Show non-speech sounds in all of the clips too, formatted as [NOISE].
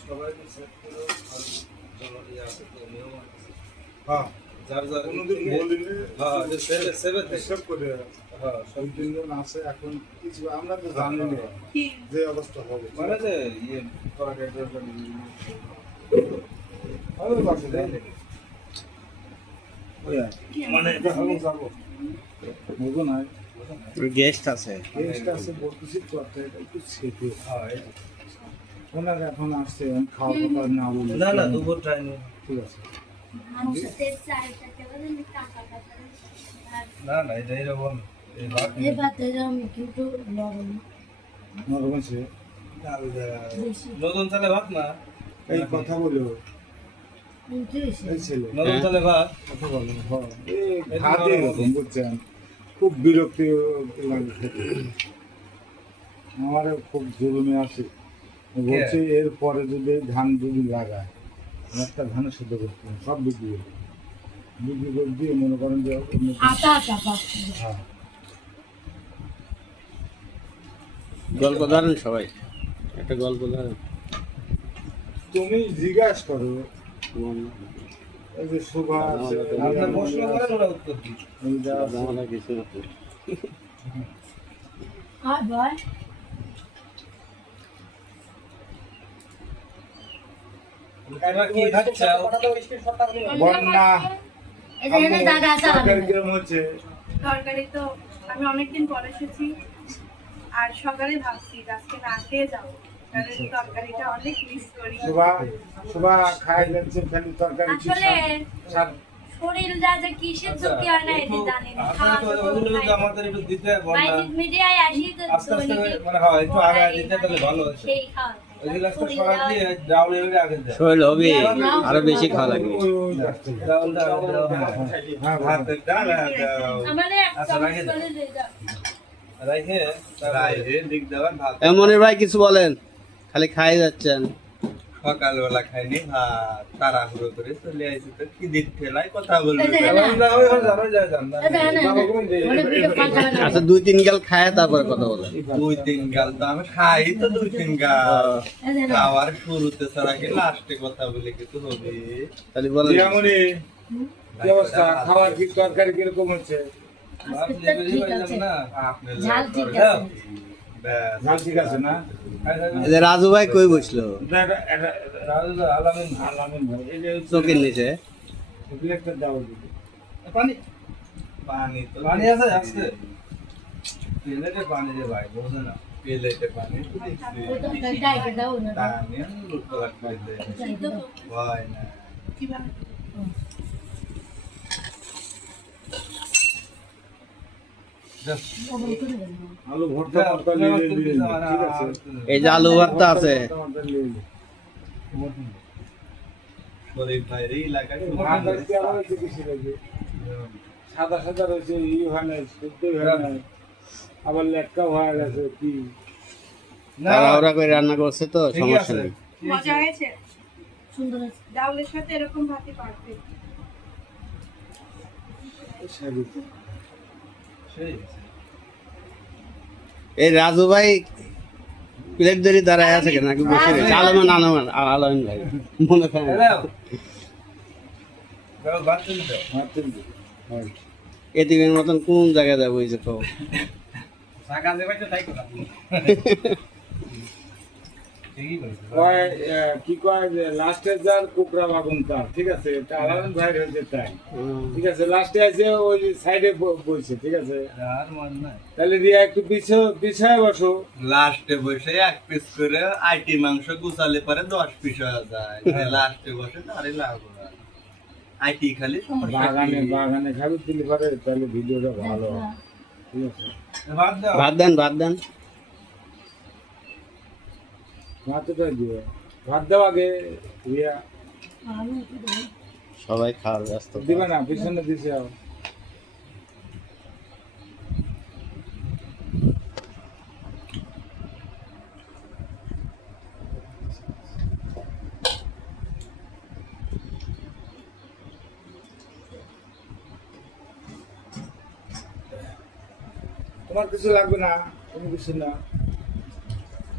সবাই সেট করে আর ইয়ে আছে তো মেহমান আছে। হ্যাঁ যার যার বলিনি হ্যাঁ যে সেভে করে হ্যাঁ সব তিনজন আছে এখন কিছু আমরা তো জানি না যে অবস্থা হবে। মানে যে ইয়ে ভালো লাগছে আর, মানে ভালো যাব। বুঝো না গেস্ট আছে। টেস্ট আছে বলতেছি তো একটু ছেপে হ্যাঁ ওনার এখন আসছে খাওয়া কথা না বলি না না দুপুর টাইম ঠিক আছে। না না এটা এরকম এই লাখ এ কিন্তু লবণ। নরম আছে। নতুন চালে ভাত না? এই কথা বলো। কিন্তু বেশি। এই ছেলে। নতুন চালে ভাত? কথা বলো হ্যাঁ। ভাত এরকম বুঝছেন? খুব বিরক্তি লাগে খেতে। আমার খুব জরুরি আছে বলছি এর পরে যদি ধান যদি লাগায়। একটা ধানের শুদ্ধ করতে হবে, সব বিক্রি করে বিক্রি করে দিয়ে মনে করেন যে হ্যাঁ। গল্প ধরেন সবাই। একটা গল্প ধরেন তুমি জিজ্ঞাসা করো এই যে শোভা আপনার প্রশ্ন করেন ওরা উত্তর দিই যা আছে, জামালা আর ভাই তোমরা কি খাচ্ছ বন্যা এখানে জায়গা আছে তরকারি কিরম হচ্ছে। তরকারি তো আমি অনেকদিন পরে এসেছি। আর সকালে ভাবছি আজকে না খেয়ে যাব। তরকারিটা অনেক মিস করি। শোভা শোভা খাই যাচ্ছে খালি তরকারি আসলে শরীর যা যে কিসের ঝুঁকি হয় না এটি জানি না। আপনারা তো ওগুলো যদি আমাদের একটু দিতে মিডিয়ায় আসি তো আস্তে আস্তে মানে হয় একটু আগে দিতে তাহলে ভালো সেই খাওয়া। শরীর হবে আরও বেশি খাওয়া লাগবে হয়। হ্যাঁ ডাল আর দাও। আমাদের এক আচ্ছা, এমনের ভাই কিছু বলেন খালি খাই যাচ্ছেন। সকালবেলা খাইনি ভাত তাড়াহুড়ো করে চলে আসি তো কি দিক ঠেলায় কথা বলব। মানে। আচ্ছা দুই তিন গাল খায় তারপরে কথা বলেন দুই তিন গাল তো আমি খাই তো দুই তিন গাল। খাওয়ার শুরুতে ছাড়া কি লাস্টে কথা বলে কিছু হবে? তাহলে কি খাওয়ার কি তরকারি কীরকম হচ্ছে? ঝাল ঠিক। আছে। না না রাজু ভাই কই বসল চোখের নিচে। পানি পানি পানি আছে প্লেটে পানি দে ভাই বোঝে না পানি একে দাও না। তা আমি আর লুটপাট করে দেই। সিদ্ধ তো। ভয় না। কীভাবে লবণ করে দেন। আলু ভর্তা ভর্তা নিয়ে নিয়ে দিয়ে দিন, ঠিক আছে এই যে আলু ভর্তা আছে। সাদা সাদা রয়েছে ই হয় না শুদ্ধই হয় না। আবার লেটকা হয়ে গেছে কি? তাড়াহুড়া করে রান্না করছে তো সমস্যা আছে। নেই। মজা হয়েছে? সুন্দর আছে। ডাউলের সাথে এরকম ভাতই পারফেক্ট সেই এই রাজু ভাই প্লেট ধরে দাঁড়ায় আছে কেন? নাকি বসে রয়েছে? আলমান আলমান আর আলমান ভাই। মনে থাকে না। হ্যালো। দাও ভাত তুলে দাও মাত্র হয় এদিকের মতন কোন জায়গায় যাব এই যে কও [LAUGHS] টাকা দেবে তো তাই কথা ঠিকই বলেছ কয় কি কয় লাস্টের যার কুকরা বাগুন তার ঠিক আছে? এটা আলাদা ভাইয়ের হয়েছে তাই। ঠিক আছে লাস্টে আছে ওই সাইডে বইছে ঠিক আছে? আর মন নাই। তাহলে রিয়া একটু পিছু পিছায় বসো। লাস্টে বসে এক পিস করে আইটি মাংস গুছালে পরে দশ পিস হয়ে যায়। লাস্টে বসে তারে লাভ আইটি খালি বাগানে? বাগানে খাবি দিলে পারে তাহলে ভিডিওটা ভালো হয়। ঠিক আছে? ভাত দেন ভাত দেন। মাছটা দিয়ে আগে সবাই খাওয়া ব্যস্ত। দিবে না পিছনে দিছে তোমার কিছু লাগবে না? কোনো কিছু না?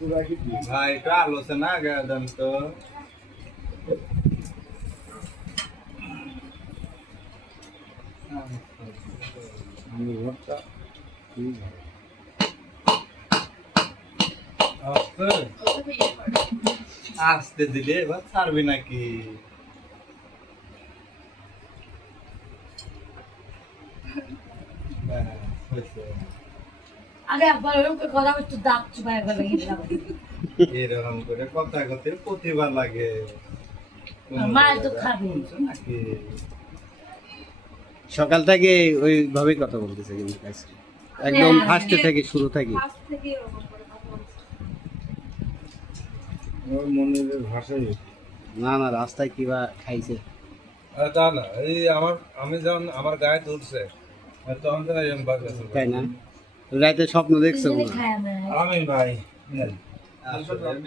ভাই আলোচনা আগে তো আসতে দিলে এবার ছাড়বি নাকি ব্যাস, হয়েছে। আগে একবার ওরকম কথা একটু দাঁত চুপায় গেলে এরকম করে কথা কথা প্রতিভা লাগে। মায়ের তো খাবে। সকাল থেকে ওইভাবেই কথা বলতেছে কিন্তু একদম হ্যাঁ। ফার্স্টে থেকে শুরু থেকে। না না রাস্তায় কিবা খাইছে? তা না এই আমার আমি যখন আমার গায়ে তুলছে তখন তো তাই না? রাতে স্বপ্ন দেখছ আমি ভাই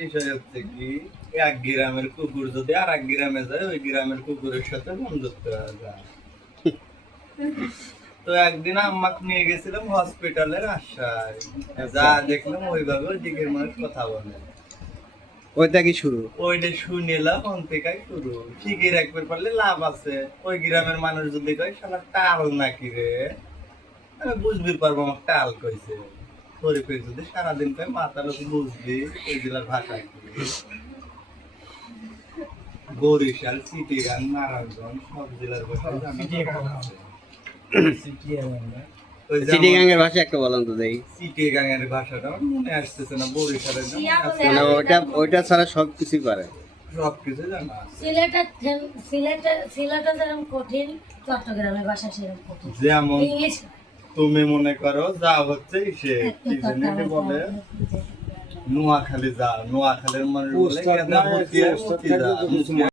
বিষয় হচ্ছে কি এক গ্রামের কুকুর যদি আর এক গ্রামে যায় ওই গ্রামের কুকুরের সাথে বন্ধুত্ব যায়। তো একদিন আম্মাকে নিয়ে গেছিলাম হসপিটালের আশায় যা দেখলাম ওইভাবে ওই দিকের মানুষ কথা বলে। ওইটা কি শুরু? ওইটা শুনিলাম থেকে শুরু। ঠিকই রাখতে পারলে লাভ আছে। ওই গ্রামের মানুষ যদি কয় শালা টাল নাকি রে? আমি বুঝবি পারব আমার টাল কইছে। শরীফের যদি সারাদিন কয় মাথার উপর বুঝবি ওই জেলার ভাষা বরিশাল নারায়ণগঞ্জ সব জেলার ভাষা যেমন চিটিগাঙ্গের ভাষা একটা বলেন তো দেই ভাষাটা আমার মনে আসতেছে না বরিশালের মনে ওইটা ওইটা ছাড়া সব কিছুই পারে। সব কিছু জানা আছে। সিলেটের সিলেটের সিলেটে যেরকম কঠিন চট্টগ্রামের ভাষা সেরকম কঠিন। যেমন ইংলিশ তুমি মনে করো যা হচ্ছে সে কি জানি বলে? নোয়াখালী যা নোয়াখালীর মানুষ বলে